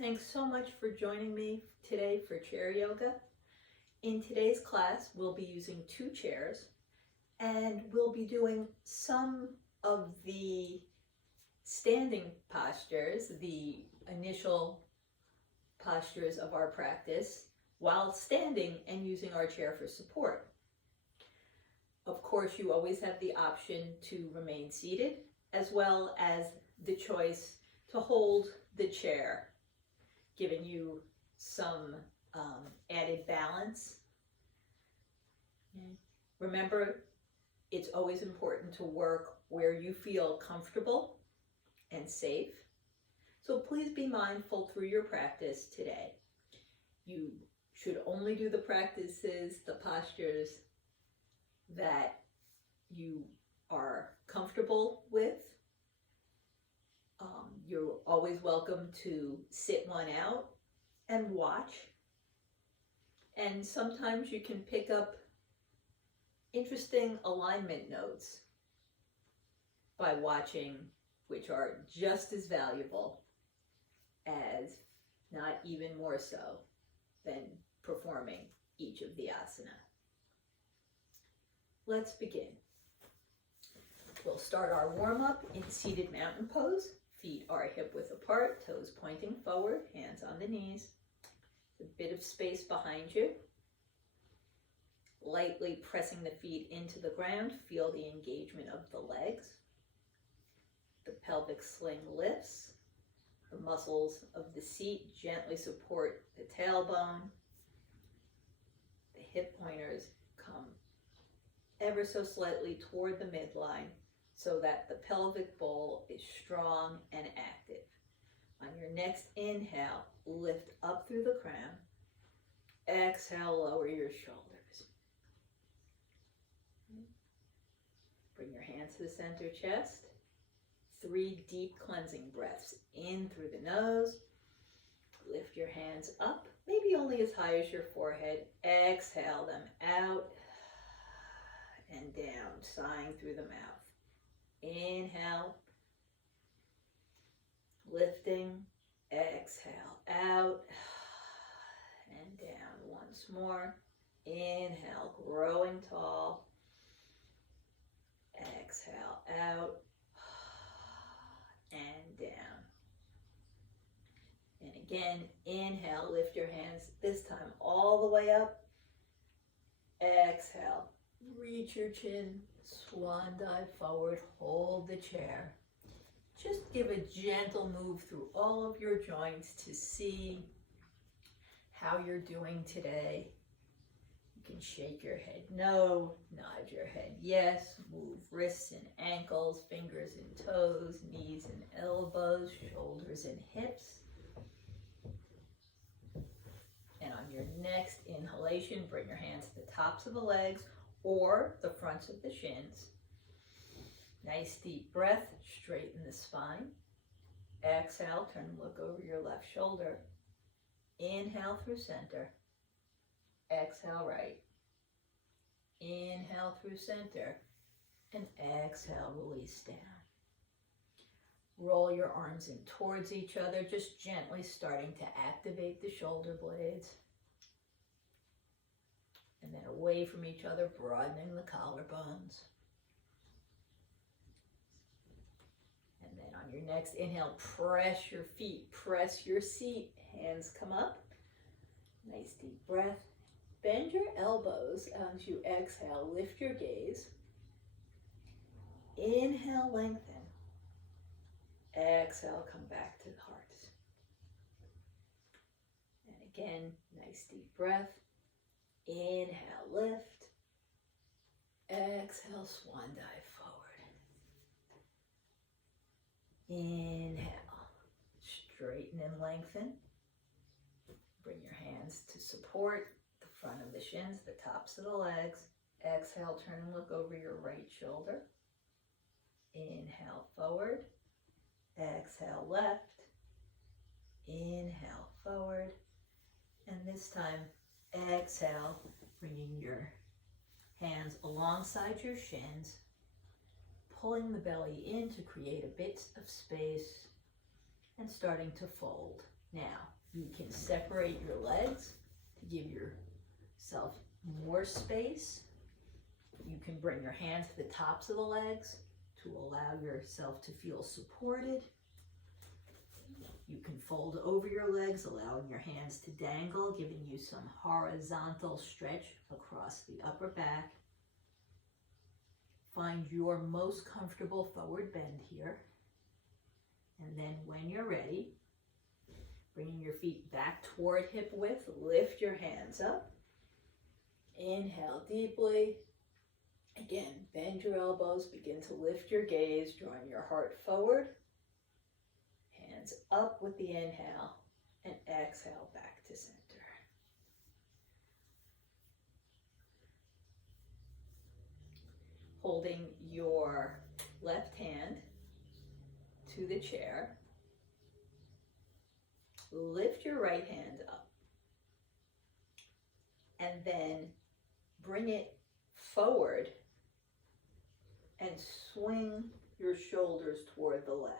Thanks so much for joining me today for chair yoga. In today's class, we'll be using 2 chairs and we'll be doing some of the standing postures, the initial postures of our practice, while standing and using our chair for support. Of course, you always have the option to remain seated, as well as the choice to hold the chair, giving you some added balance. Remember, it's always important to work where you feel comfortable and safe. So please be mindful through your practice today. You should only do the practices, the postures that you are comfortable with. You're always welcome to sit one out and watch. And sometimes you can pick up interesting alignment notes by watching, which are just as valuable as, not even more so, than performing each of the asana. Let's begin. We'll start our warm-up in seated mountain pose. Feet are hip-width apart, toes pointing forward, hands on the knees. A bit of space behind you. Lightly pressing the feet into the ground, feel the engagement of the legs. The pelvic sling lifts. The muscles of the seat gently support the tailbone. The hip pointers come ever so slightly toward the midline so that the pelvic bowl is strong and active. On your next inhale, lift up through the crown. Exhale, lower your shoulders. Bring your hands to the center chest. 3 deep cleansing breaths in through the nose. Lift your hands up, maybe only as high as your forehead. Exhale them out and down, sighing through the mouth. Inhale, lifting, exhale, out and down. Once more. Inhale, growing tall. Exhale, out and down. And again, inhale, lift your hands, this time all the way up. Exhale, reach your chin, swan dive forward, hold the chair. Just give a gentle move through all of your joints to see how you're doing today. You can shake your head no, nod your head yes, move wrists and ankles, fingers and toes, knees and elbows, shoulders and hips. And on your next inhalation, bring your hands to the tops of the legs or the fronts of the shins. Nice deep breath, straighten the spine. Exhale, turn and look over your left shoulder. Inhale through center. Exhale right. Inhale through center. And exhale, release down. Roll your arms in towards each other, just gently starting to activate the shoulder blades. And then away from each other, broadening the collarbones. And then on your next inhale, press your feet, press your seat, hands come up. Nice deep breath. Bend your elbows as you exhale, lift your gaze. Inhale, lengthen. Exhale, come back to the heart. And again, nice deep breath. Inhale, lift. Exhale, swan dive forward. Inhale, straighten and lengthen. Bring your hands to support the front of the shins, the tops of the legs. Exhale, turn and look over your right shoulder. Inhale, forward. Exhale, left. Inhale, forward. And this time, exhale, bringing your hands alongside your shins, pulling the belly in to create a bit of space and starting to fold. Now, you can separate your legs to give yourself more space. You can bring your hands to the tops of the legs to allow yourself to feel supported. You can fold over your legs, allowing your hands to dangle, giving you some horizontal stretch across the upper back. Find your most comfortable forward bend here. And then when you're ready, bringing your feet back toward hip width, lift your hands up. Inhale deeply. Again, bend your elbows, begin to lift your gaze, drawing your heart forward. Hands up with the inhale, and exhale back to center. Holding your left hand to the chair, lift your right hand up, and then bring it forward and swing your shoulders toward the left.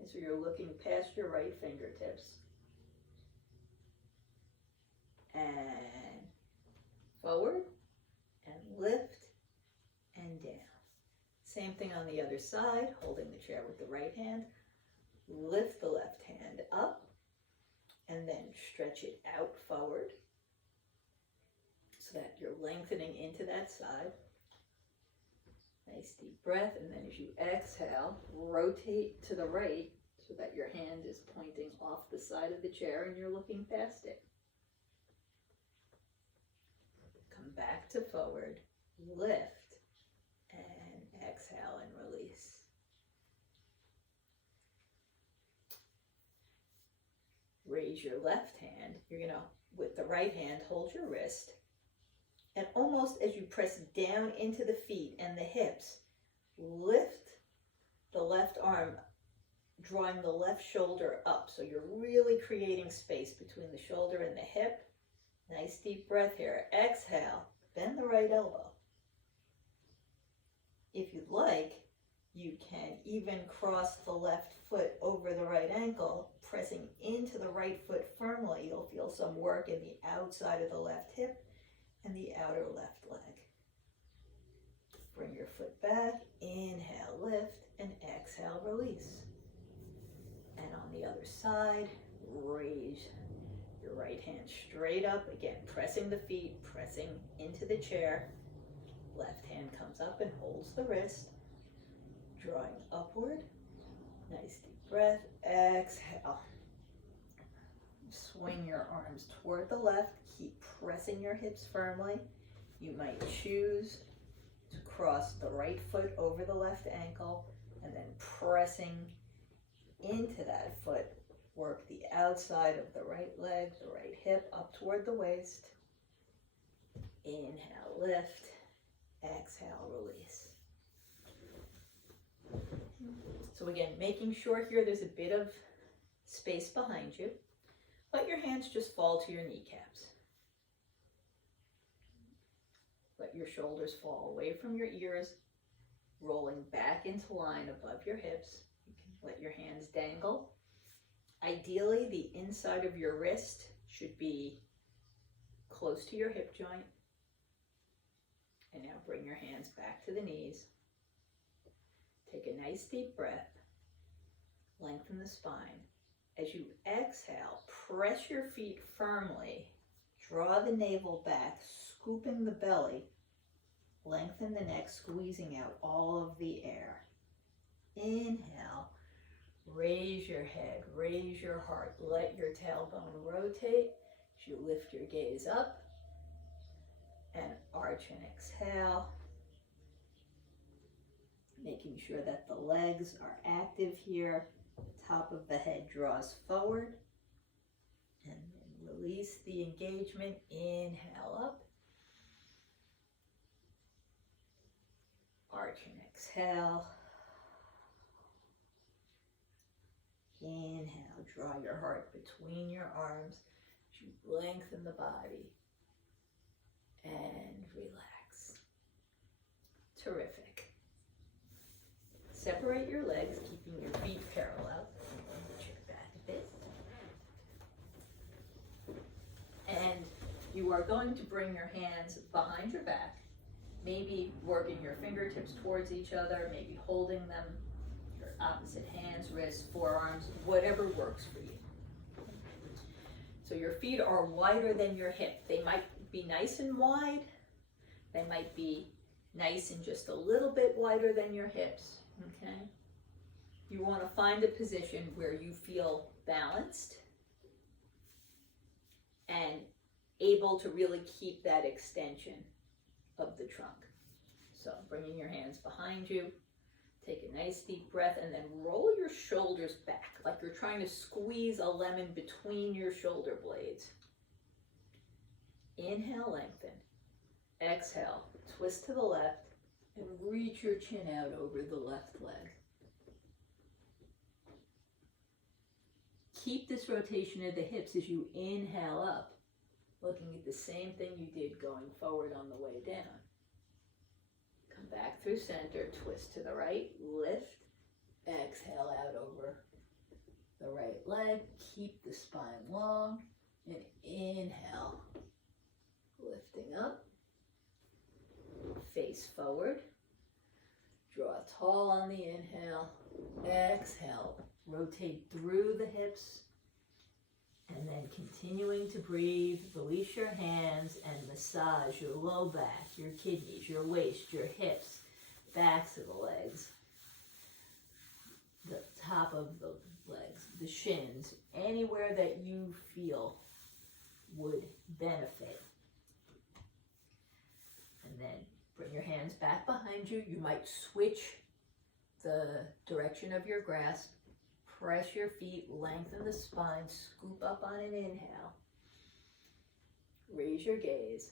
And so you're looking past your right fingertips. And forward, and lift, and down. Same thing on the other side, holding the chair with the right hand. Lift the left hand up, and then stretch it out forward so that you're lengthening into that side. Nice deep breath, and then as you exhale, rotate to the right so that your hand is pointing off the side of the chair and you're looking past it. Come back to forward, lift, and exhale and release. Raise your left hand. You're gonna, with the right hand, hold your wrist. And almost as you press down into the feet and the hips, lift the left arm, drawing the left shoulder up. So you're really creating space between the shoulder and the hip. Nice deep breath here. Exhale, bend the right elbow. If you'd like, you can even cross the left foot over the right ankle, pressing into the right foot firmly. You'll feel some work in the outside of the left hip and the outer left leg. Bring your foot back, inhale, lift, and exhale, release. And on the other side, raise your right hand straight up, again, pressing the feet, pressing into the chair. Left hand comes up and holds the wrist, drawing upward. Nice deep breath, exhale. Swing your arms toward the left, keep pressing your hips firmly. You might choose to cross the right foot over the left ankle and then pressing into that foot, work the outside of the right leg, the right hip up toward the waist. Inhale, lift, exhale, release. So again, making sure here there's a bit of space behind you. Let your hands just fall to your kneecaps. Let your shoulders fall away from your ears, rolling back into line above your hips. You can let your hands dangle. Ideally, the inside of your wrist should be close to your hip joint. And now bring your hands back to the knees. Take a nice deep breath. Lengthen the spine. As you exhale, press your feet firmly. Draw the navel back, scooping the belly. Lengthen the neck, squeezing out all of the air. Inhale. Raise your head, raise your heart. Let your tailbone rotate as you lift your gaze up. And arch and exhale. Making sure that the legs are active here. Top of the head draws forward. And then release the engagement. Inhale up. Arch and exhale. Inhale, draw your heart between your arms. You lengthen the body. And relax. Terrific. Separate your legs, keeping your feet parallel. Bring the chair back. are going to bring your hands behind your back, maybe working your fingertips towards each other, maybe holding them, your opposite hands, wrists, forearms, whatever works for you. So your feet are wider than your hip. They might be nice and wide. They might be nice and just a little bit wider than your hips, okay? You want to find a position where you feel balanced and able to really keep that extension of the trunk. So bringing your hands behind you, take a nice deep breath, and then roll your shoulders back like you're trying to squeeze a lemon between your shoulder blades. Inhale, lengthen. Exhale, twist to the left and reach your chin out over the left leg. Keep this rotation of the hips as you inhale up, looking at the same thing you did going forward on the way down. Come back through center, twist to the right, lift, exhale out over the right leg. Keep the spine long and inhale, lifting up, face forward, draw tall on the inhale, exhale, rotate through the hips, and then continuing to breathe, release your hands and massage your low back, your kidneys, your waist, your hips, backs of the legs, the top of the legs, the shins, anywhere that you feel would benefit. And then bring your hands back behind you. You might switch the direction of your grasp. Press your feet, lengthen the spine, scoop up on an inhale. Raise your gaze,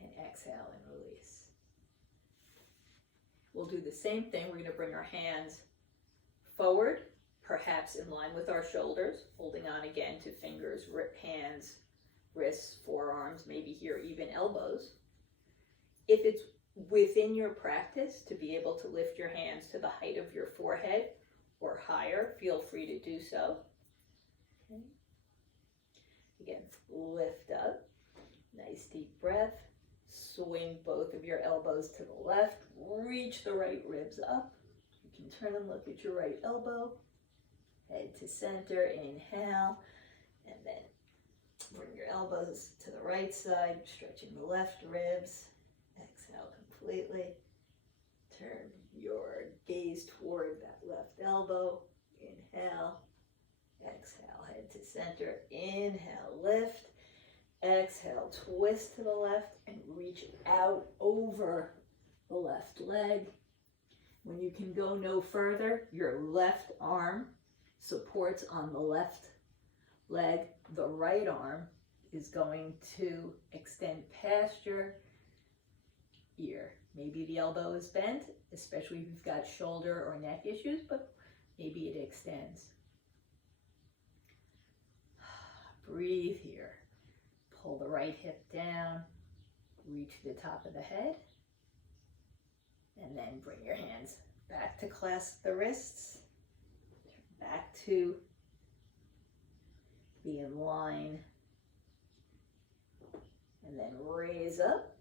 and exhale and release. We'll do the same thing. We're going to bring our hands forward, perhaps in line with our shoulders, holding on again to fingers, hands, wrists, forearms, maybe here even elbows. If it's within your practice to be able to lift your hands to the height of your forehead or higher, feel free to do so. Okay. Again, lift up, nice deep breath, swing both of your elbows to the left, reach the right ribs up. You can turn and look at your right elbow, head to center, inhale, and then bring your elbows to the right side, stretching the left ribs, exhale completely, turn your gaze toward that left elbow, inhale, exhale, head to center, inhale, lift, exhale, twist to the left and reach out over the left leg. When you can go no further, your left arm supports on the left leg. The right arm is going to extend past your ear. Maybe the elbow is bent, especially if you've got shoulder or neck issues, but maybe it extends. Breathe here. Pull the right hip down, reach the top of the head, and then bring your hands back to clasp the wrists, back to be in line, and then raise up,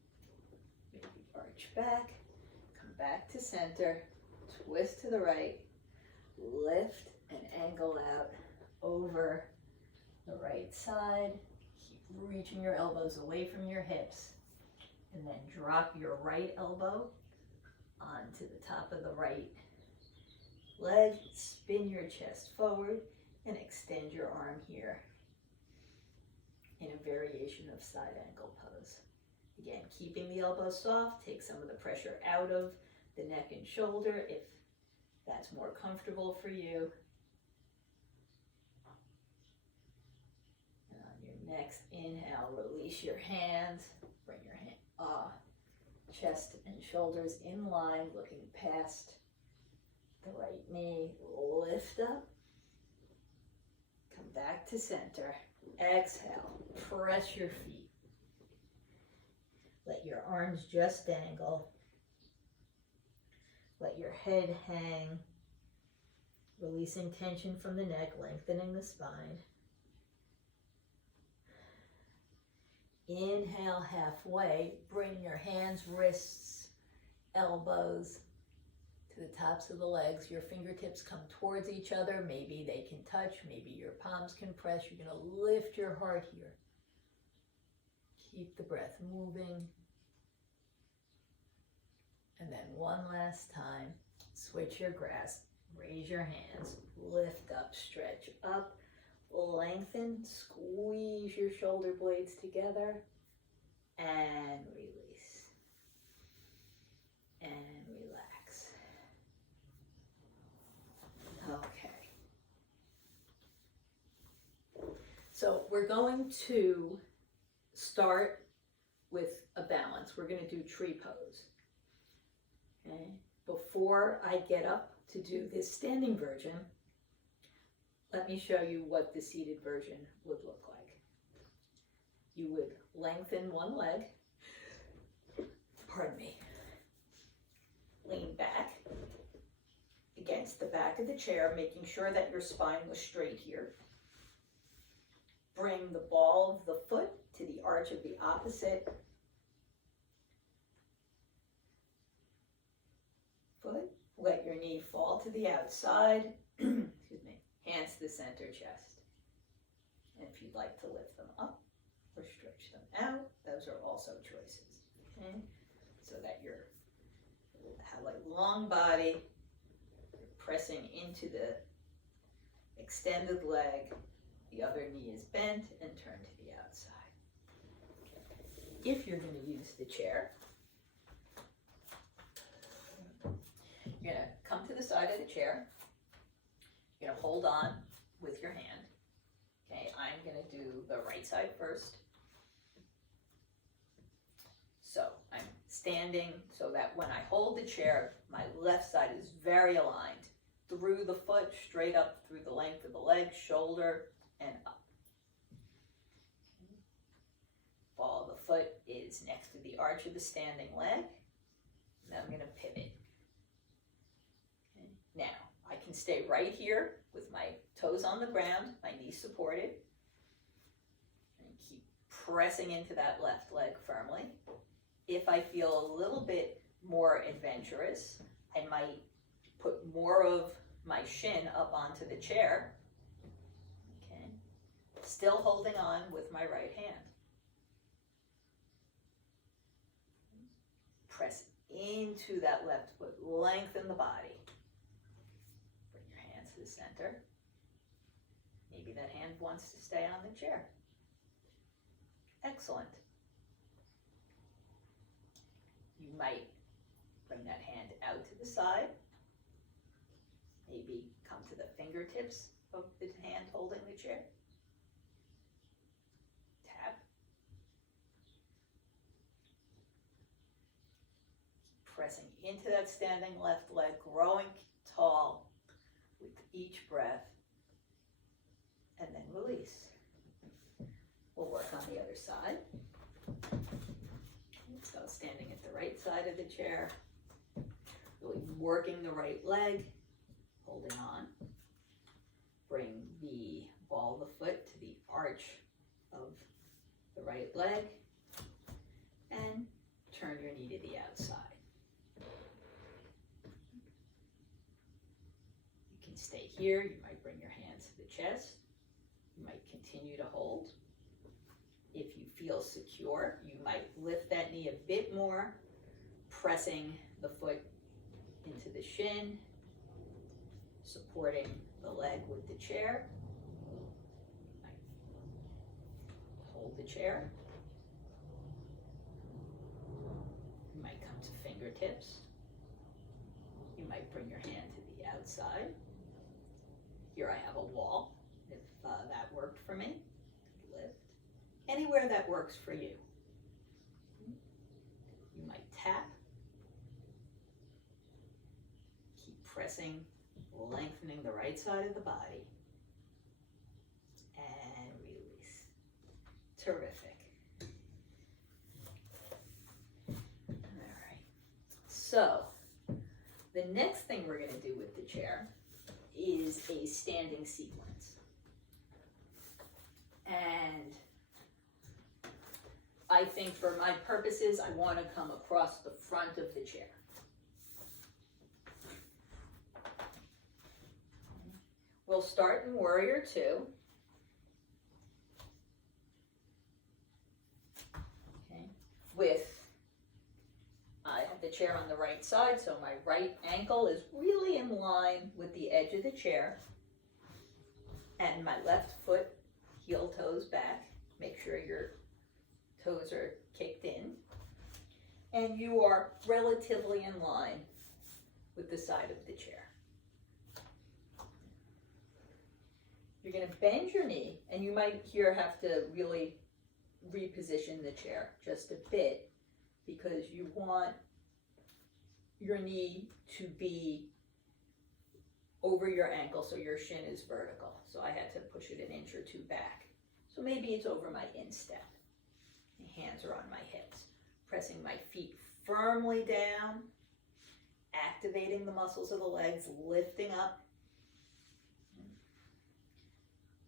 maybe arch back, come back to center, twist to the right, lift and angle out over the right side. Keep reaching your elbows away from your hips, and then drop your right elbow onto the top of the right leg, spin your chest forward, and extend your arm here in a variation of side angle pose. Again, keeping the elbow soft, take some of the pressure out of the neck and shoulder if that's more comfortable for you. And on your next inhale, release your hands, bring your chest and shoulders in line, looking past the right knee, lift up, come back to center, exhale, press your feet. Let your arms just dangle. Let your head hang, releasing tension from the neck, lengthening the spine. Inhale halfway, bring your hands, wrists, elbows to the tops of the legs. Your fingertips come towards each other. Maybe they can touch, maybe your palms can press. You're gonna lift your heart here. Keep the breath moving. And then one last time, switch your grasp, raise your hands, lift up, stretch up, lengthen, squeeze your shoulder blades together, and release, and relax. Okay. So we're going to start with a balance. We're going to do tree pose. Okay. Before I get up to do this standing version, let me show you what the seated version would look like. You would lengthen one leg, pardon me, lean back against the back of the chair, making sure that your spine was straight here. Bring the ball of the foot to the arch of the opposite foot. Let your knee fall to the outside. Excuse me. Hands to the center chest. And if you'd like to lift them up or stretch them out, those are also choices. Okay? So that you have a long body, you're pressing into the extended leg, the other knee is bent and turned to the outside. If you're going to use the chair, you're going to come to the side of the chair. You're going to hold on with your hand. Okay, I'm going to do the right side first. So I'm standing so that when I hold the chair, my left side is very aligned. Through the foot, straight up through the length of the leg, shoulder, and up. Ball of the foot is next to the arch of the standing leg. Now I'm going to pivot. Okay. Now I can stay right here with my toes on the ground, my knees supported, and keep pressing into that left leg firmly. If I feel a little bit more adventurous, I might put more of my shin up onto the chair. Okay. Still holding on with my right hand. Press into that left foot, lengthen the body. Bring your hands to the center. Maybe that hand wants to stay on the chair. Excellent. You might bring that hand out to the side. Maybe come to the fingertips of the hand holding the chair. Tap. Pressing into that standing left leg, growing tall with each breath, and then release. We'll work on the other side. So standing at the right side of the chair, really working the right leg, holding on. Bring the ball of the foot to the arch of the right leg, and turn your knee to the outside. You can stay here. You might bring your hands to the chest. You might continue to hold. If you feel secure, you might lift that knee a bit more, pressing the foot into the shin, supporting the leg with the chair. Hold the chair. You might come to fingertips. You might bring your hand to the outside. Here I have a wall, if that worked for me. Lift. Anywhere that works for you. You might tap. Keep pressing, lengthening the right side of the body. And release. Terrific. All right. So, the next thing we're going to do with the chair is a standing sequence. And I think for my purposes, I want to come across the front of the chair. We'll start in Warrior Two. Okay. I have the chair on the right side, so my right ankle is really in line with the edge of the chair. And my left foot, heel toes back. Make sure your toes are kicked in. And you are relatively in line with the side of the chair. You're going to bend your knee, and you might here have to really reposition the chair just a bit because you want your knee to be over your ankle so your shin is vertical. So I had to push it an inch or two back. So maybe it's over my instep. My hands are on my hips. Pressing my feet firmly down, activating the muscles of the legs, lifting up.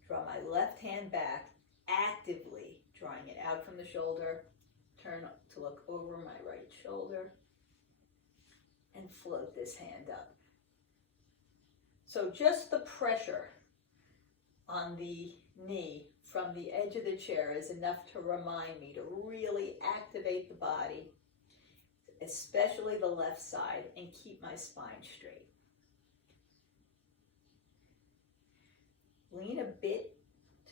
Draw my left hand back, actively drawing it out from the shoulder. Turn to look over my right shoulder and float this hand up. So just the pressure on the knee from the edge of the chair is enough to remind me to really activate the body, especially the left side, and keep my spine straight. Lean a bit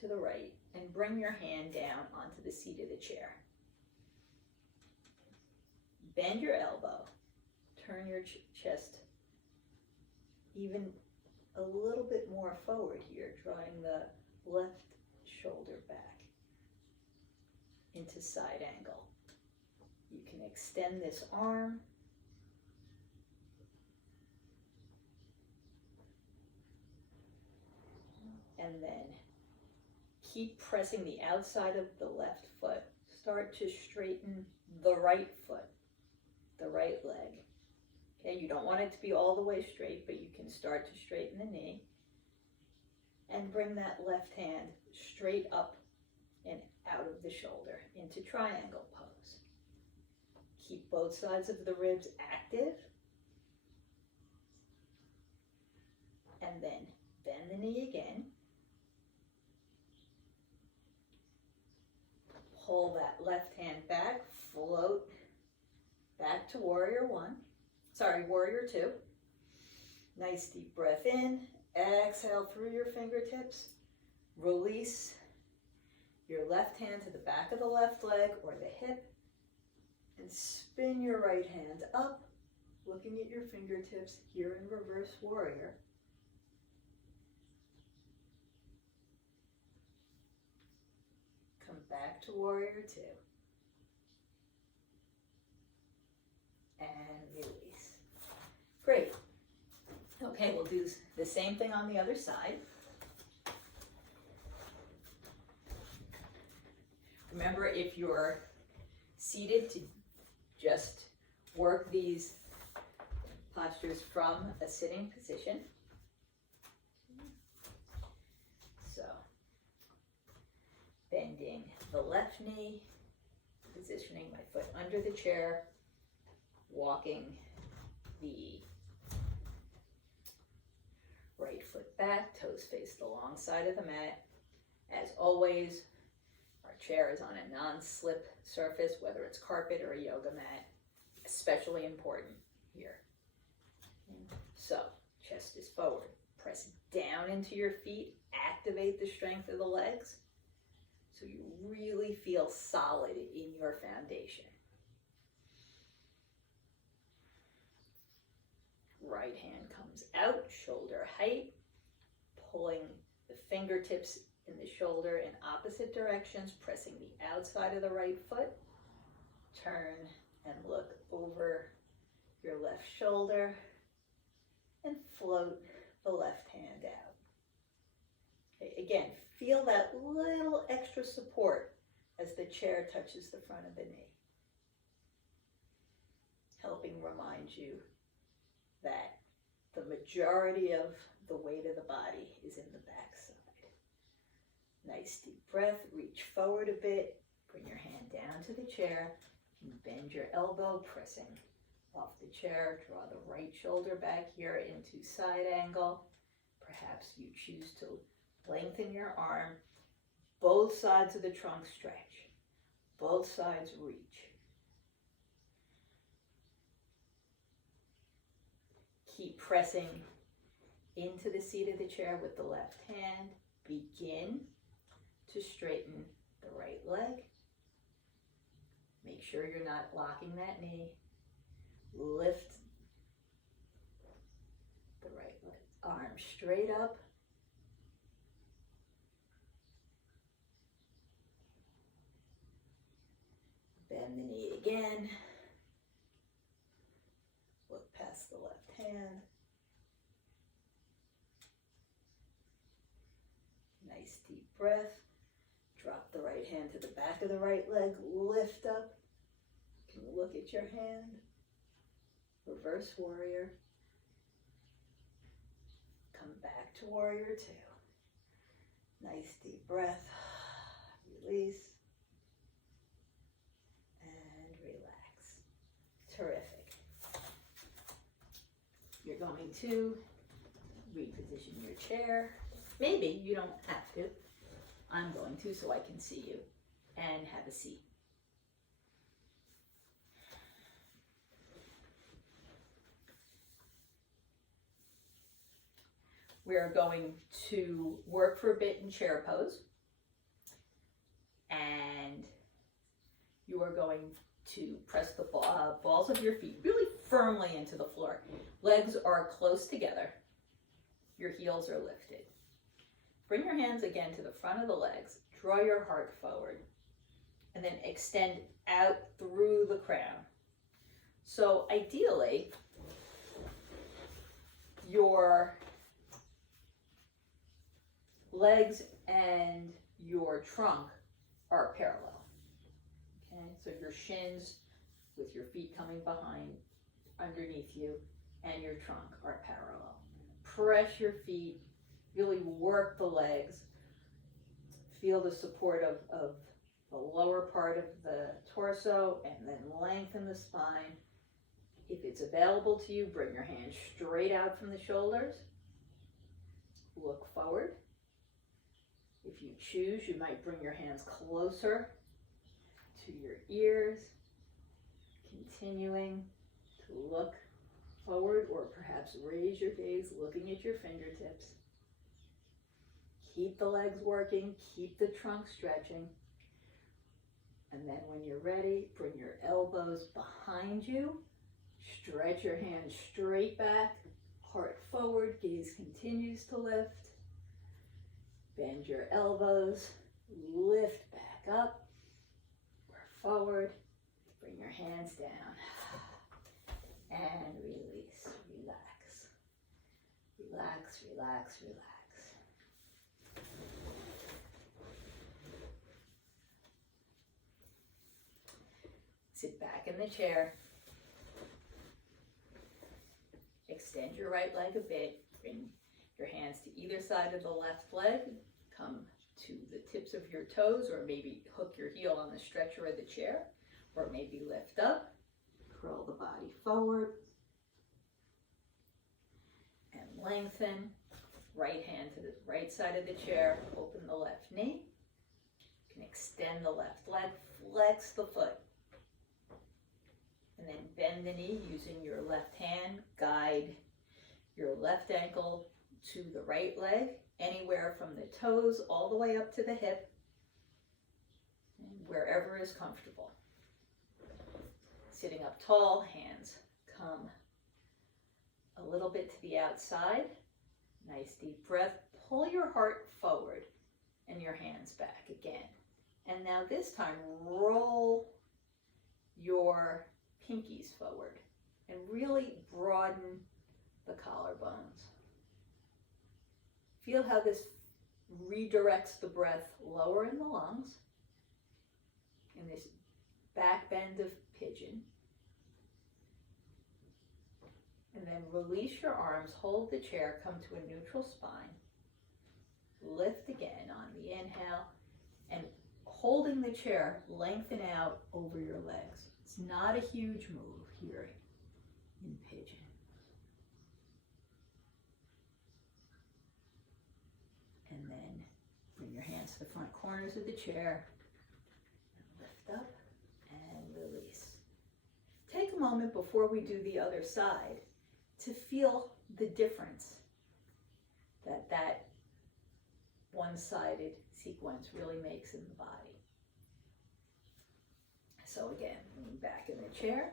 to the right and bring your hand down onto the seat of the chair. Bend your elbow. Turn your chest even a little bit more forward here, drawing the left shoulder back into side angle. You can extend this arm. And then keep pressing the outside of the left foot. Start to straighten the right foot, the right leg. Okay, you don't want it to be all the way straight, but you can start to straighten the knee. And bring that left hand straight up and out of the shoulder into triangle pose. Keep both sides of the ribs active. And then bend the knee again. Pull that left hand back, float back to Warrior Two. Nice deep breath in, exhale through your fingertips. Release your left hand to the back of the left leg or the hip and spin your right hand up, looking at your fingertips here in Reverse Warrior. Come back to Warrior Two. And release. Great. Okay, we'll do the same thing on the other side. Remember, if you're seated, to just work these postures from a sitting position. So, bending the left knee, positioning my foot under the chair, walking the right foot back, toes face the long side of the mat. As always, our chair is on a non-slip surface, whether it's carpet or a yoga mat, especially important here. So, chest is forward. Press down into your feet, activate the strength of the legs so you really feel solid in your foundation. Right hand comes out, shoulder height, pulling the fingertips in the shoulder in opposite directions, pressing the outside of the right foot. Turn and look over your left shoulder and float the left hand out. Okay, again, feel that little extra support as the chair touches the front of the knee, helping remind you that the majority of the weight of the body is in the back side. Nice deep breath, reach forward a bit, Bring your hand down to the chair and bend your elbow, pressing off the chair. Draw the right shoulder back here into side angle. Perhaps you choose to lengthen your arm. Both sides of the trunk stretch. Both sides reach. Keep pressing into the seat of the chair with the left hand. Begin to straighten the right leg. Make sure you're not locking that knee. Lift the right leg. Arm straight up. Bend the knee again. Look past the left hand. Nice deep breath. Drop the right hand to the back of the right leg. Lift up. You can look at your hand. Reverse warrior. Come back to warrior two. Nice deep breath. Release. And relax. Terrific. You're going to reposition your chair. Maybe you don't have to. I'm going to so I can see you. And have a seat. We're going to work for a bit in chair pose. And you are going to press the balls of your feet really firmly into the floor. Legs are close together. Your heels are lifted. Bring your hands again to the front of the legs. Draw your heart forward. And then extend out through the crown. So ideally, your legs and your trunk are parallel. Okay, so your shins with your feet coming behind, underneath you, and your trunk are parallel. Press your feet, really work the legs. Feel the support of the lower part of the torso, and then lengthen the spine. If it's available to you, bring your hands straight out from the shoulders. Look forward. If you choose, you might bring your hands closer to your ears, continuing to look forward, or perhaps raise your gaze, looking at your fingertips. Keep the legs working, keep the trunk stretching. And then when you're ready, bring your elbows behind you. Stretch your hands straight back, heart forward, gaze continues to lift. Bend your elbows, lift back up, or forward. Bring your hands down. And release, relax. Relax, relax, relax. Sit back in the chair. Extend your right leg a bit. Bring your hands to either side of the left leg. Come to the tips of your toes, or maybe hook your heel on the stretcher of the chair, or maybe lift up. Curl the body forward. And lengthen. Right hand to the right side of the chair. Open the left knee. You can extend the left leg. Flex the foot. And then bend the knee using your left hand. Guide your left ankle to the right leg, anywhere from the toes all the way up to the hip, and wherever is comfortable. Sitting up tall, hands come a little bit to the outside. Nice deep breath. Pull your heart forward and your hands back again. And now this time, roll your pinkies forward and really broaden the collarbones. Feel how this redirects the breath lower in the lungs in this back bend of pigeon. And then release your arms, hold the chair, come to a neutral spine. Lift again on the inhale and holding the chair, lengthen out over your legs. It's not a huge move here in pigeon. And then bring your hands to the front corners of the chair. And lift up and release. Take a moment before we do the other side to feel the difference that one-sided sequence really makes in the body. So again, lean back in the chair,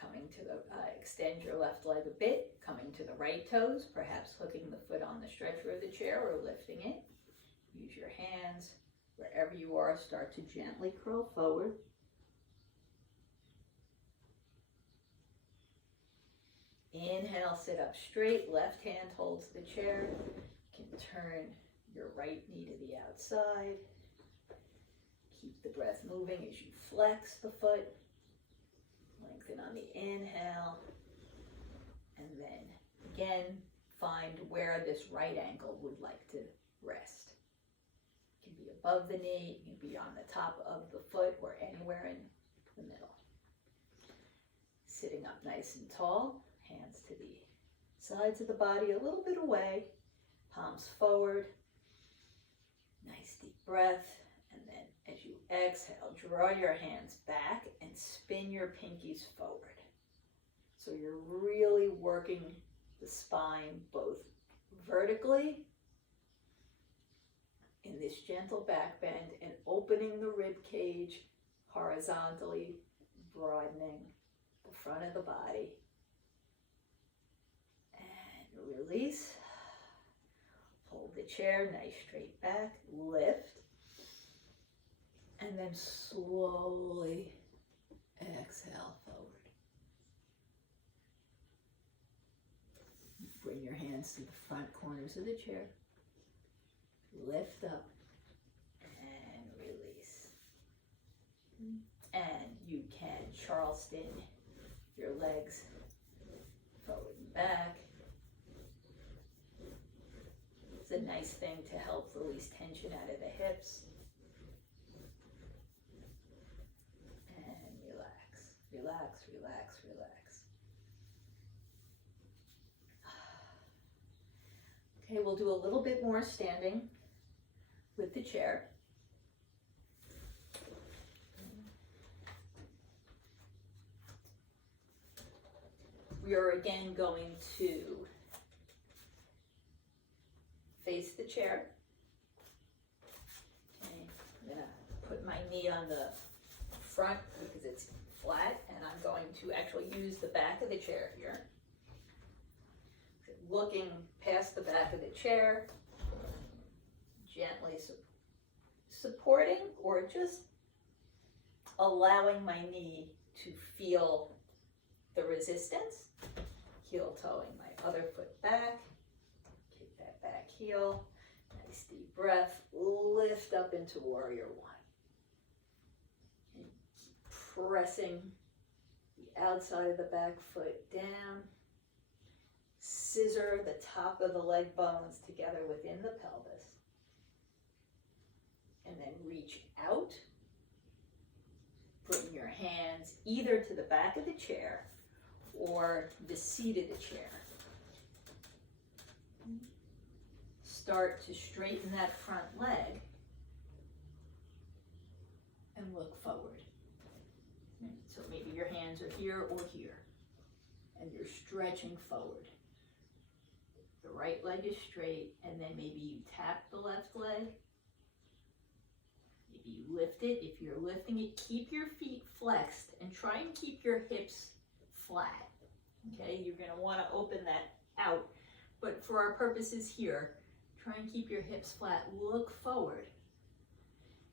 coming to the, extend your left leg a bit, coming to the right toes, perhaps hooking the foot on the stretcher of the chair or lifting it. Use your hands, wherever you are, start to gently curl forward. Inhale, sit up straight, left hand holds the chair. You can turn your right knee to the outside. Keep the breath moving as you flex the foot. Lengthen on the inhale. And then again, find where this right ankle would like to rest. It can be above the knee, it can be on the top of the foot, or anywhere in the middle. Sitting up nice and tall, hands to the sides of the body, a little bit away, palms forward. Nice deep breath. And then as you exhale, draw your hands back and spin your pinkies forward. So you're really working the spine both vertically in this gentle back bend and opening the rib cage horizontally, broadening the front of the body. And release. Hold the chair nice straight back, lift. And then slowly exhale forward. Bring your hands to the front corners of the chair. Lift up and release. And you can Charleston your legs forward and back. It's a nice thing to help release tension out of the hips. Relax, relax, relax. Okay, we'll do a little bit more standing with the chair. We are again going to face the chair. Okay, I'm gonna put my knee on the front because it's flat, and I'm going to actually use the back of the chair here. Looking past the back of the chair, gently supporting or just allowing my knee to feel the resistance. Heel toeing my other foot back, kick that back heel, nice deep breath, lift up into warrior one. Pressing the outside of the back foot down. Scissor the top of the leg bones together within the pelvis. And then reach out. Bring your hands either to the back of the chair or the seat of the chair. Start to straighten that front leg and look forward. So maybe your hands are here or here, and you're stretching forward. The right leg is straight, and then maybe you tap the left leg. Maybe you lift it. If you're lifting it, keep your feet flexed and try and keep your hips flat. Okay, you're going to want to open that out, but for our purposes here, try and keep your hips flat. Look forward.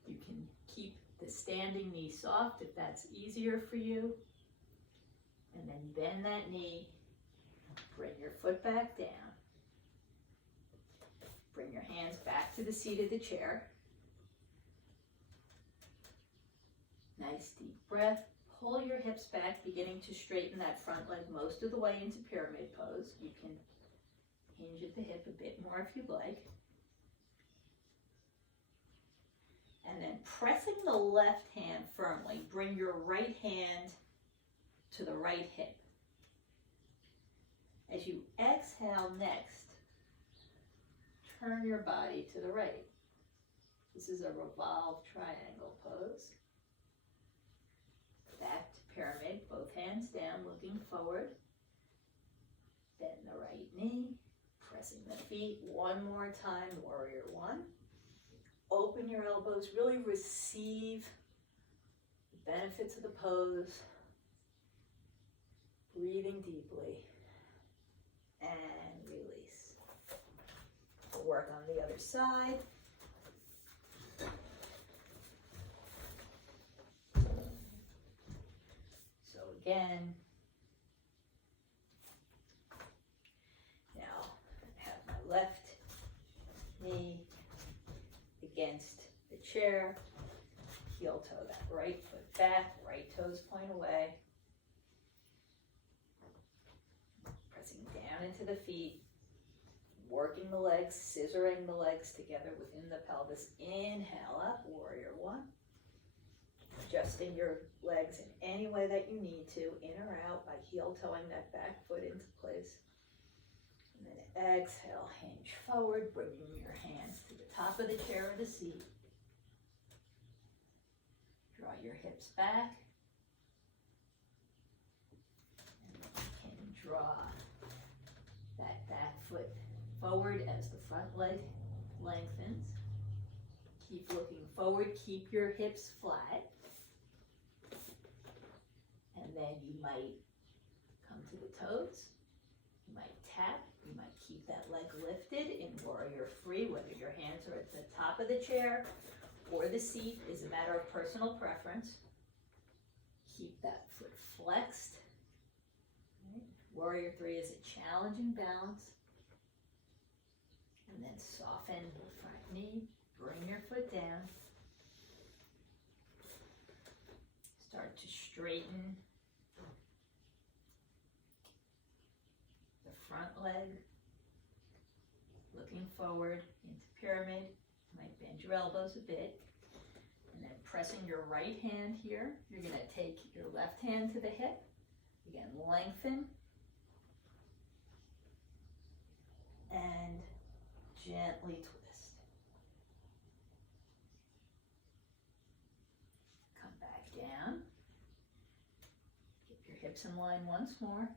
You can keep the standing knee soft if that's easier for you. And then bend that knee. Bring your foot back down. Bring your hands back to the seat of the chair. Nice deep breath. Pull your hips back, beginning to straighten that front leg most of the way into pyramid pose. You can hinge at the hip a bit more if you'd like. And then pressing the left hand firmly, bring your right hand to the right hip. As you exhale next, turn your body to the right. This is a revolved triangle pose. Back to pyramid, both hands down, looking forward. Bend the right knee, pressing the feet one more time, warrior one. Open your elbows, really receive the benefits of the pose. Breathing deeply and release. We'll work on the other side. So again, now I have my left knee against the chair, heel toe that right foot back, right toes point away. Pressing down into the feet, working the legs, scissoring the legs together within the pelvis. Inhale up, warrior one. Adjusting your legs in any way that you need to, in or out, by heel toeing that back foot into place. And then exhale, hinge forward, bringing your hands to the top of the chair or the seat. Draw your hips back. And then you can draw that back foot forward as the front leg lengthens. Keep looking forward, keep your hips flat. And then you might come to the toes, you might tap, you might keep that leg lifted in warrior three, whether your hands are at the top of the chair or the seat is a matter of personal preference. Keep that foot flexed. Right. Warrior three is a challenging balance. And then soften the front knee, bring your foot down. Start to straighten the front leg, looking forward into pyramid. You might bend your elbows a bit. And then pressing your right hand here, you're going to take your left hand to the hip. Again, lengthen. And gently twist. Come back down. Keep your hips in line once more.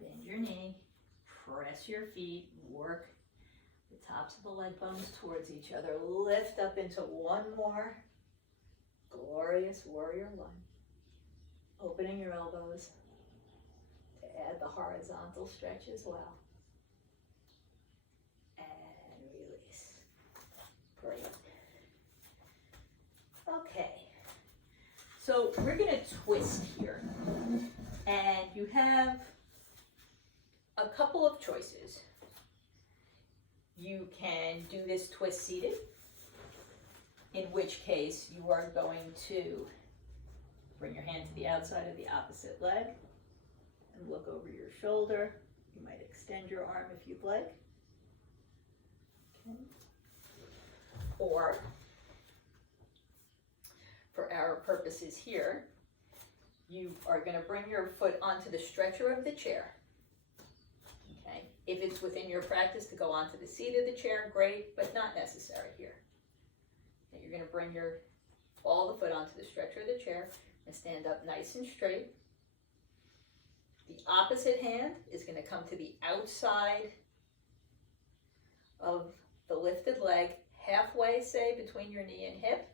Bend your knee. Press your feet. Work the tops of the leg bones towards each other. Lift up into one more glorious warrior one. Opening your elbows to add the horizontal stretch as well. And release. Great. Okay. So we're going to twist here. And you have a couple of choices. You can do this twist seated, in which case you are going to bring your hand to the outside of the opposite leg and look over your shoulder. You might extend your arm if you'd like. Okay. Or, for our purposes here, you are going to bring your foot onto the stretcher of the chair. Okay. If it's within your practice to go onto the seat of the chair, great, but not necessary here. Okay. You're going to bring all the foot onto the stretcher of the chair and stand up nice and straight. The opposite hand is going to come to the outside of the lifted leg, halfway, say, between your knee and hip.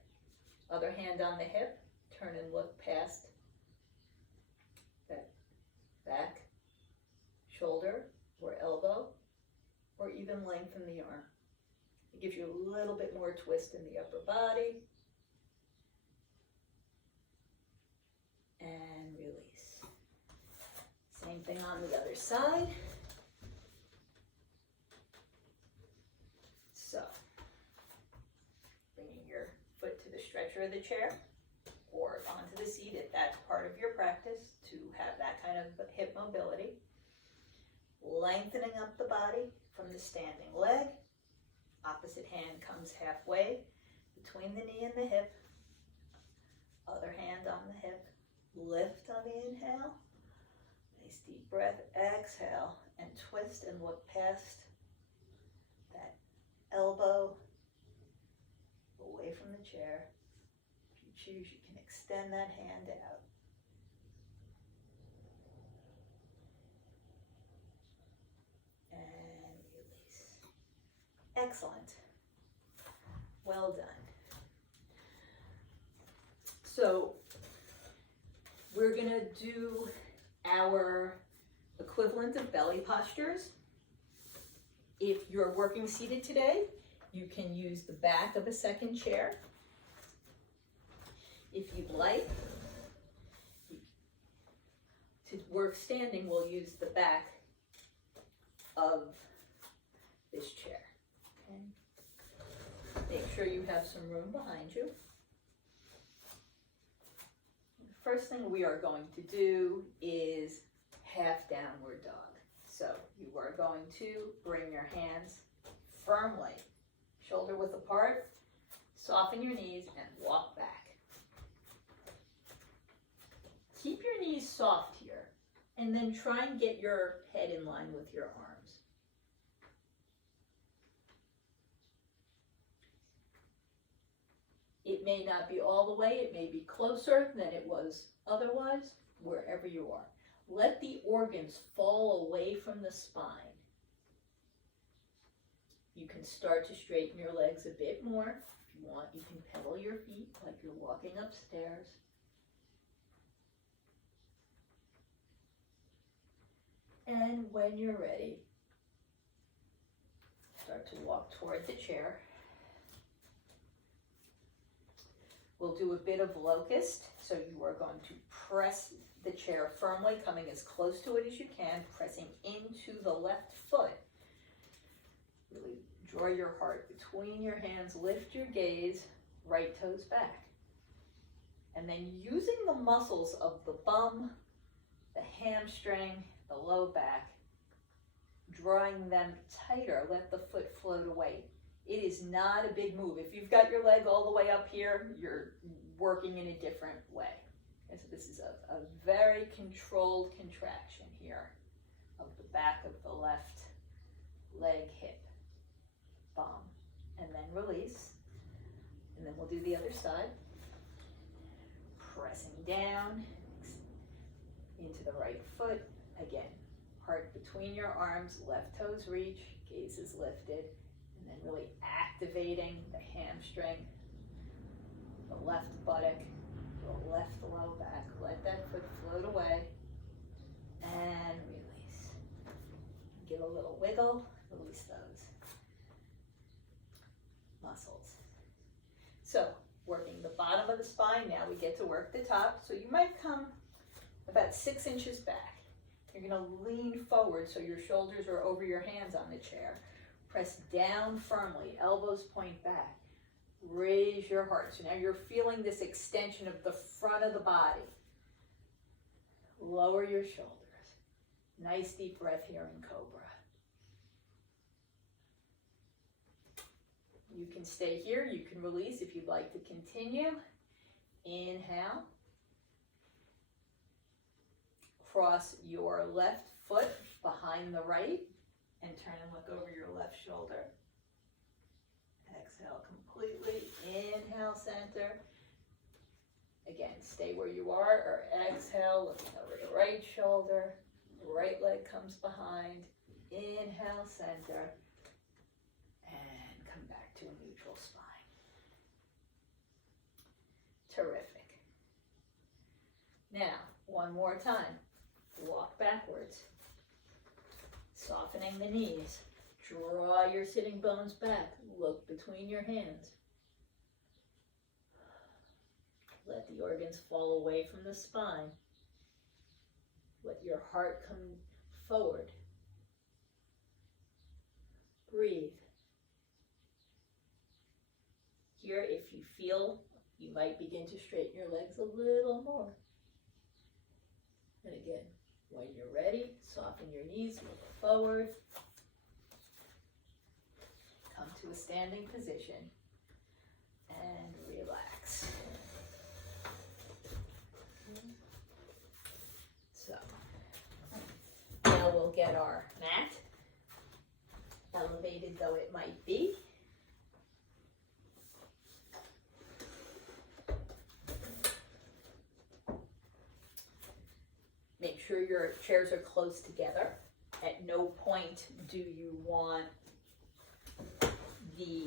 Other hand on the hip. Turn and look past that back, shoulder, or elbow, or even lengthen the arm. It gives you a little bit more twist in the upper body. And release. Same thing on the other side. So, bringing your foot to the stretcher of the chair or onto the seat if that's part of your practice to have that kind of hip mobility. Lengthening up the body from the standing leg. Opposite hand comes halfway between the knee and the hip. Other hand on the hip. Lift on the inhale. Nice deep breath. Exhale and twist and look past that elbow away from the chair. If you choose, you can extend that hand out. And release. Excellent. Well done. So we're going to do our equivalent of belly postures. If you're working seated today, you can use the back of a second chair. If you'd like to work standing, we'll use the back of this chair. Okay. Make sure you have some room behind you. The first thing we are going to do is half downward dog. So you are going to bring your hands firmly, shoulder width apart, soften your knees and walk back. Keep your knees soft here and then try and get your head in line with your arms. It may not be all the way, it may be closer than it was otherwise, wherever you are. Let the organs fall away from the spine. You can start to straighten your legs a bit more. If you want, you can pedal your feet like you're walking upstairs. And when you're ready, start to walk toward the chair. We'll do a bit of locust. So you are going to press the chair firmly, coming as close to it as you can, pressing into the left foot. Really draw your heart between your hands, lift your gaze, right toes back. And then using the muscles of the bum, the hamstring, the low back, drawing them tighter, let the foot float away. It is not a big move. If you've got your leg all the way up here, you're working in a different way. Okay, so this is a very controlled contraction here of the back of the left leg, hip, bum, and then release. And then we'll do the other side. Pressing down into the right foot. Again, heart between your arms, left toes reach, gaze is lifted, and then really activating the hamstring, the left buttock, the left low back. Let that foot float away and release. Give a little wiggle, release those muscles. So, working the bottom of the spine, now we get to work the top. So you might come about 6 inches back. You're going to lean forward so your shoulders are over your hands on the chair. Press down firmly, elbows point back. Raise your heart. So now you're feeling this extension of the front of the body. Lower your shoulders. Nice deep breath here in Cobra. You can stay here, you can release if you'd like to continue. Inhale. Cross your left foot behind the right and turn and look over your left shoulder. Exhale completely. Inhale, center. Again, stay where you are, or exhale, looking over the right shoulder. The right leg comes behind. Inhale, center. And come back to a neutral spine. Terrific. Now, one more time. Walk backwards. Softening the knees. Draw your sitting bones back. Look between your hands. Let the organs fall away from the spine. Let your heart come forward. Breathe. Here, if you feel, you might begin to straighten your legs a little more. And again, when you're ready, soften your knees, look forward. Come to a standing position. And and relax. So now we'll get our mat, elevated though it might be. Make sure your chairs are close together. At no point do you want the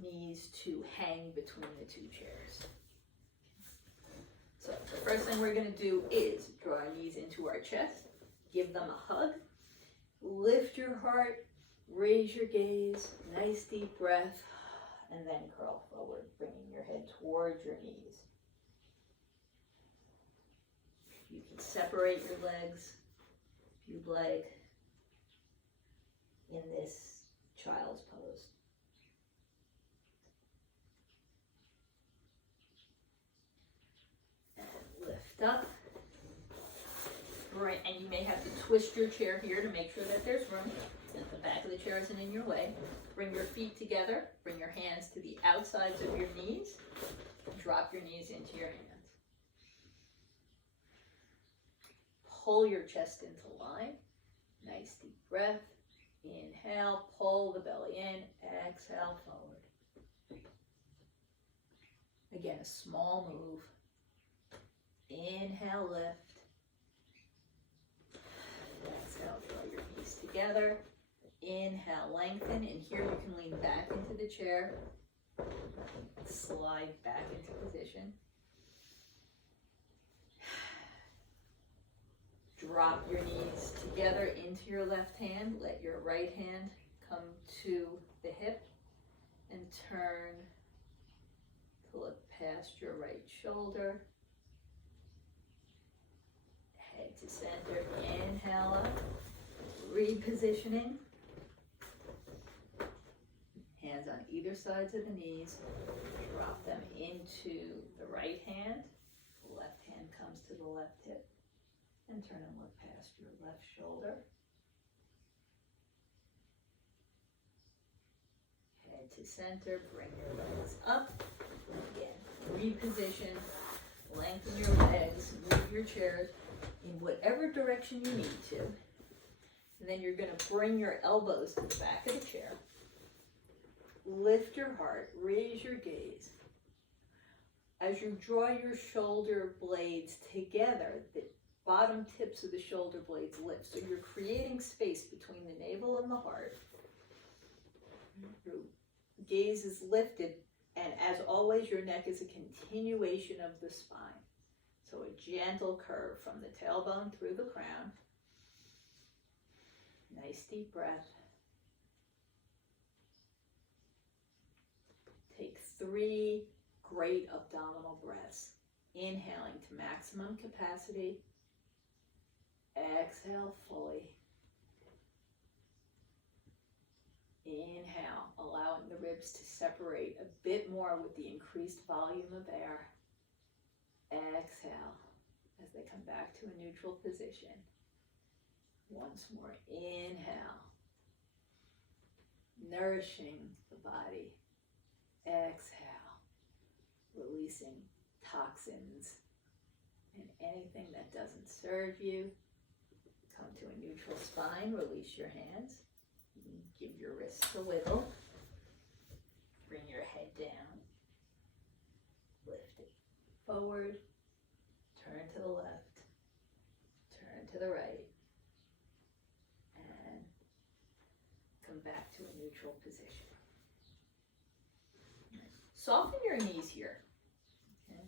knees to hang between the two chairs. So the first thing we're going to do is draw our knees into our chest, give them a hug, lift your heart, raise your gaze, nice deep breath, and then curl forward, bringing your head towards your knees. You can separate your legs if you'd like in this child's pose. And lift up. Right, and you may have to twist your chair here to make sure that there's room, that the back of the chair isn't in your way. Bring your feet together, bring your hands to the outsides of your knees, drop your knees into your hands. Pull your chest into line. Nice deep breath. Inhale, pull the belly in. Exhale, forward. Again, a small move. Inhale, lift. Exhale, draw your knees together. Inhale, lengthen. And here you can lean back into the chair. Slide back into position. Drop your knees together into your left hand. Let your right hand come to the hip and turn to look past your right shoulder. Head to center. Inhale up. Repositioning. Hands on either sides of the knees. Drop them into the right hand. Left hand comes to the left hip. And turn and look past your left shoulder. Head to center, bring your legs up. Again, reposition, lengthen your legs, move your chairs in whatever direction you need to. And then you're going to bring your elbows to the back of the chair. Lift your heart, raise your gaze. As you draw your shoulder blades together, the bottom tips of the shoulder blades lift. So you're creating space between the navel and the heart. Your gaze is lifted, and as always, your neck is a continuation of the spine. So a gentle curve from the tailbone through the crown. Nice deep breath. Take 3 great abdominal breaths. Inhaling to maximum capacity. Exhale fully. Inhale, allowing the ribs to separate a bit more with the increased volume of air. Exhale as they come back to a neutral position. Once more, inhale. Nourishing the body. Exhale, releasing toxins and anything that doesn't serve you. Come to a neutral spine, release your hands. Give your wrists a wiggle. Bring your head down. Lift it forward. Turn to the left. Turn to the right. And come back to a neutral position. Soften your knees here. Okay.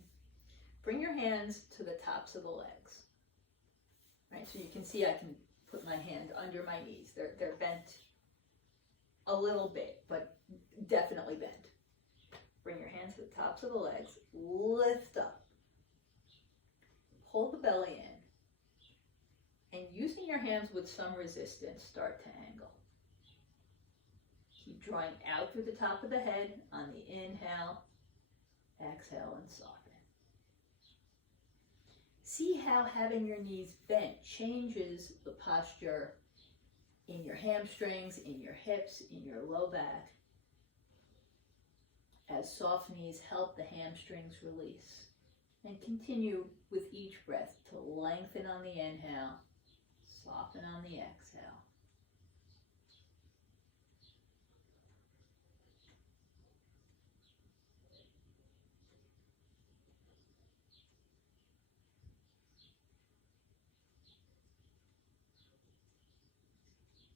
Bring your hands to the tops of the legs. Right, so you can see I can put my hand under my knees. They're bent a little bit, but definitely bent. Bring your hands to the tops of the legs. Lift up. Pull the belly in. And using your hands with some resistance, start to angle. Keep drawing out through the top of the head on the inhale. Exhale and soften. See how having your knees bent changes the posture in your hamstrings, in your hips, in your low back, as soft knees help the hamstrings release. And continue with each breath to lengthen on the inhale, soften on the exhale.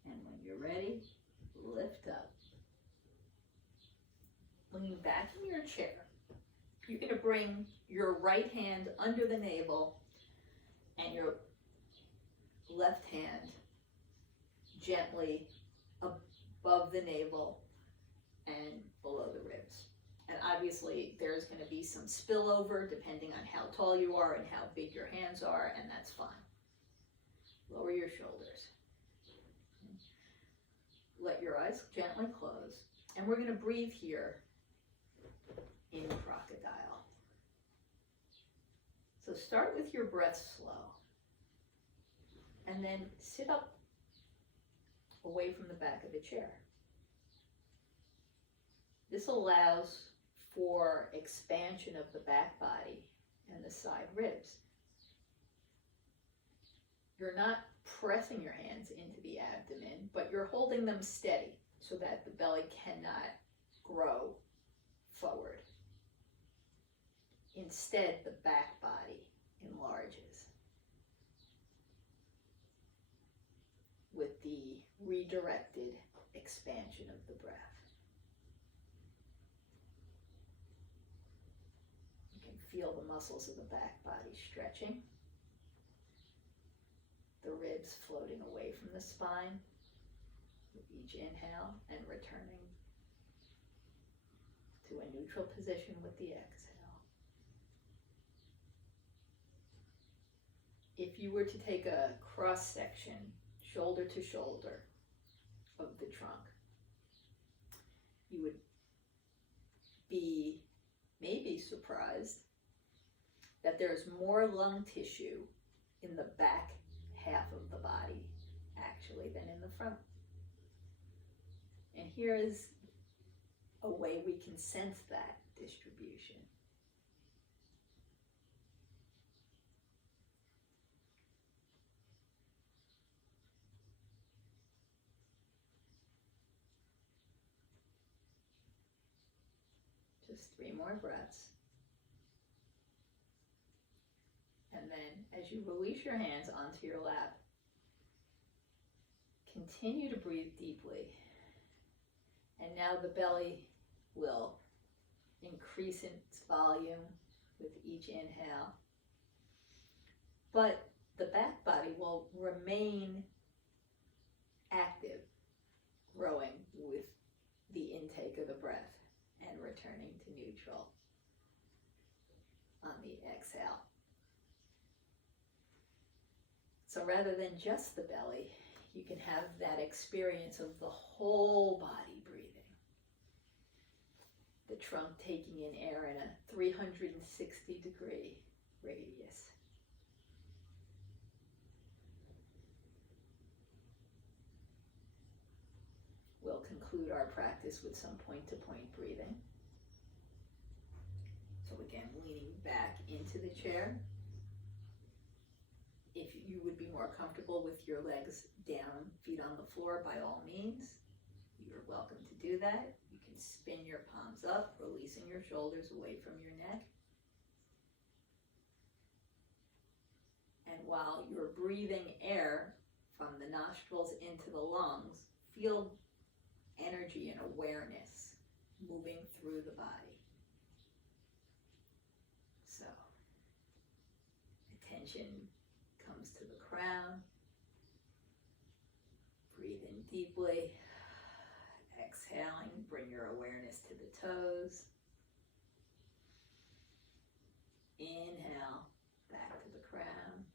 And when you're ready, lift up. Lean back in your chair. You're going to bring your right hand under the navel and your left hand gently above the navel and below the ribs. And obviously there's going to be some spillover depending on how tall you are and how big your hands are, and that's fine. Lower your shoulders. Let your eyes gently close. And we're going to breathe here in crocodile. So start with your breath slow. And then sit up away from the back of the chair. This allows for expansion of the back body and the side ribs. You're not pressing your hands into the abdomen, but you're holding them steady so that the belly cannot grow forward. Instead, the back body enlarges with the redirected expansion of the breath. You can feel the muscles of the back body stretching, the ribs floating away from the spine with each inhale and returning to a neutral position with the exhale. If you were to take a cross section, shoulder to shoulder, of the trunk, you would be maybe surprised that there's more lung tissue in the back half of the body actually than in the front. And here is a way we can sense that distribution. Just 3 more breaths. And then as you release your hands onto your lap, continue to breathe deeply. And now the belly will increase its volume with each inhale. But the back body will remain active, growing with the intake of the breath and returning to neutral on the exhale. So rather than just the belly, you can have that experience of the whole body breathing. The trunk taking in air in a 360-degree radius. We'll conclude our practice with some point-to-point breathing. So again, leaning back into the chair. If you would be more comfortable with your legs down, feet on the floor, by all means, you're welcome to do that. You can spin your palms up, releasing your shoulders away from your neck. And while you're breathing air from the nostrils into the lungs, feel energy and awareness moving through the body. So, attention comes to the crown. Breathe in deeply. Exhaling, bring your awareness to the toes. Inhale, back to the crown.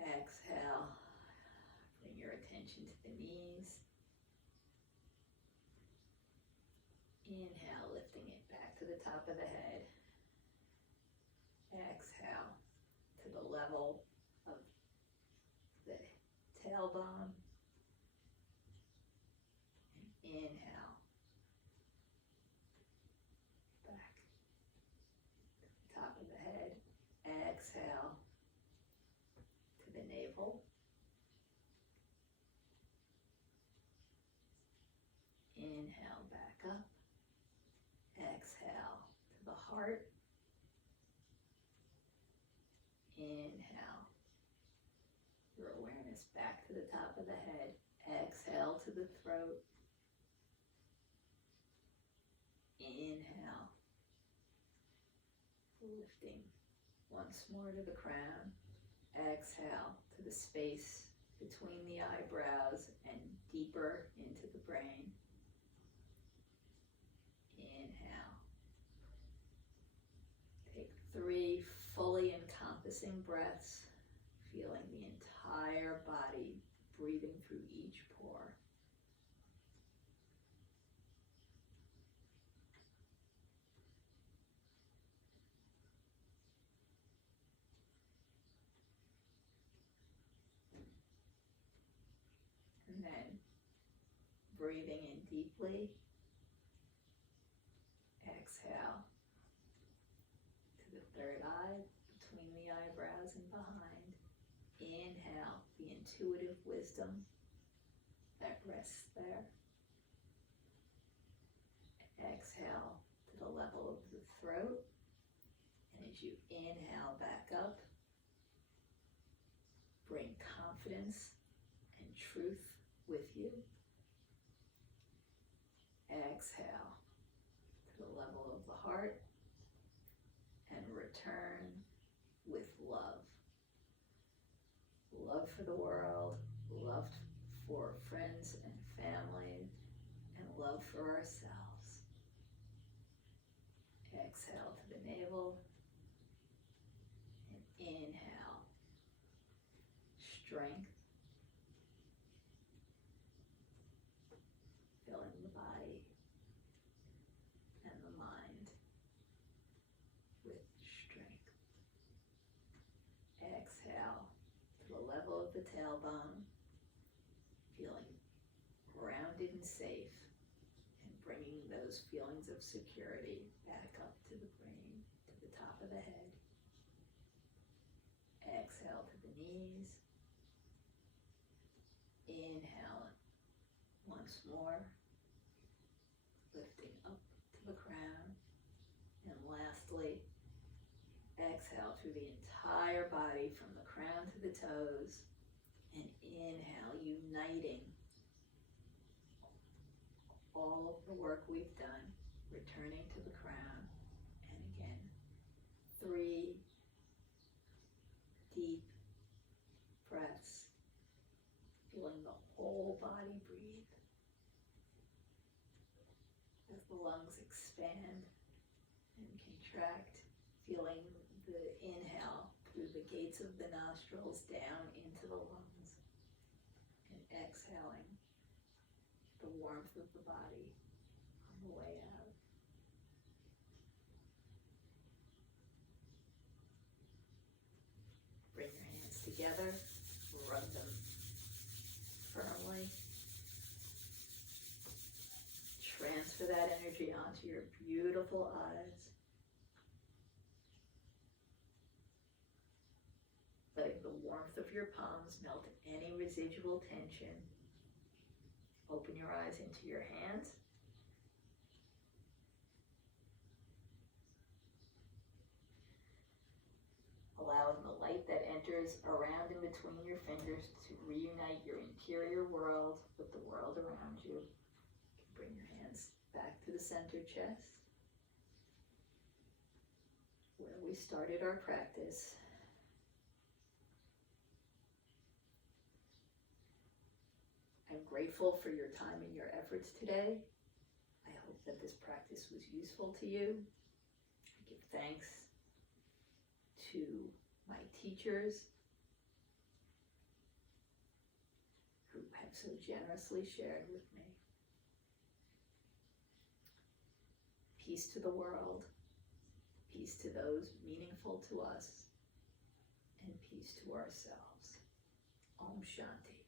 Exhale, bring your attention to the knees. Inhale, lifting it back to the top of the head. Exhale to the level of the tailbone. And inhale navel. Inhale back up. Exhale to the heart. Inhale. Your awareness back to the top of the head. Exhale to the throat. Inhale. Lifting once more to the crown. Exhale to the space between the eyebrows and deeper into the brain. Inhale. Take 3 fully encompassing breaths, feeling the entire body breathing through each pore. And then breathing in deeply. Exhale to the third eye, between the eyebrows and behind. Inhale the intuitive wisdom that rests there. Exhale to the level of the throat. And as you inhale back up, bring confidence and truth with you. Exhale to the level of the heart and return with love. Love for the world, love for friends and family, and love for ourselves. Exhale to the navel and inhale. Strength. Filling the body and the mind with strength. Exhale to the level of the tailbone, feeling grounded and safe, and bringing those feelings of security back up to the brain, to the top of the head. Exhale to the knees. Inhale once more, lifting up to the crown. And lastly, exhale through the entire body from the crown to the toes. And inhale, uniting all of the work we've done, returning to the crown. And again, 3 deep breaths, feeling the whole body breathe as the lungs expand and contract, feeling the inhale through the gates of the nostrils down into the lungs, and exhaling the warmth of the body on the way out. Bring your hands together, rub them firmly. Transfer that energy onto your beautiful eyes. Letting the warmth of your palms melt any residual tension. Open your eyes into your hands. Allowing the light that enters around and between your fingers to reunite your interior world with the world around you. Bring your hands back to the center chest, where we started our practice. I'm grateful for your time and your efforts today. I hope that this practice was useful to you. I give thanks to my teachers who have so generously shared with me. Peace to the world, peace to those meaningful to us, and peace to ourselves. Om Shanti.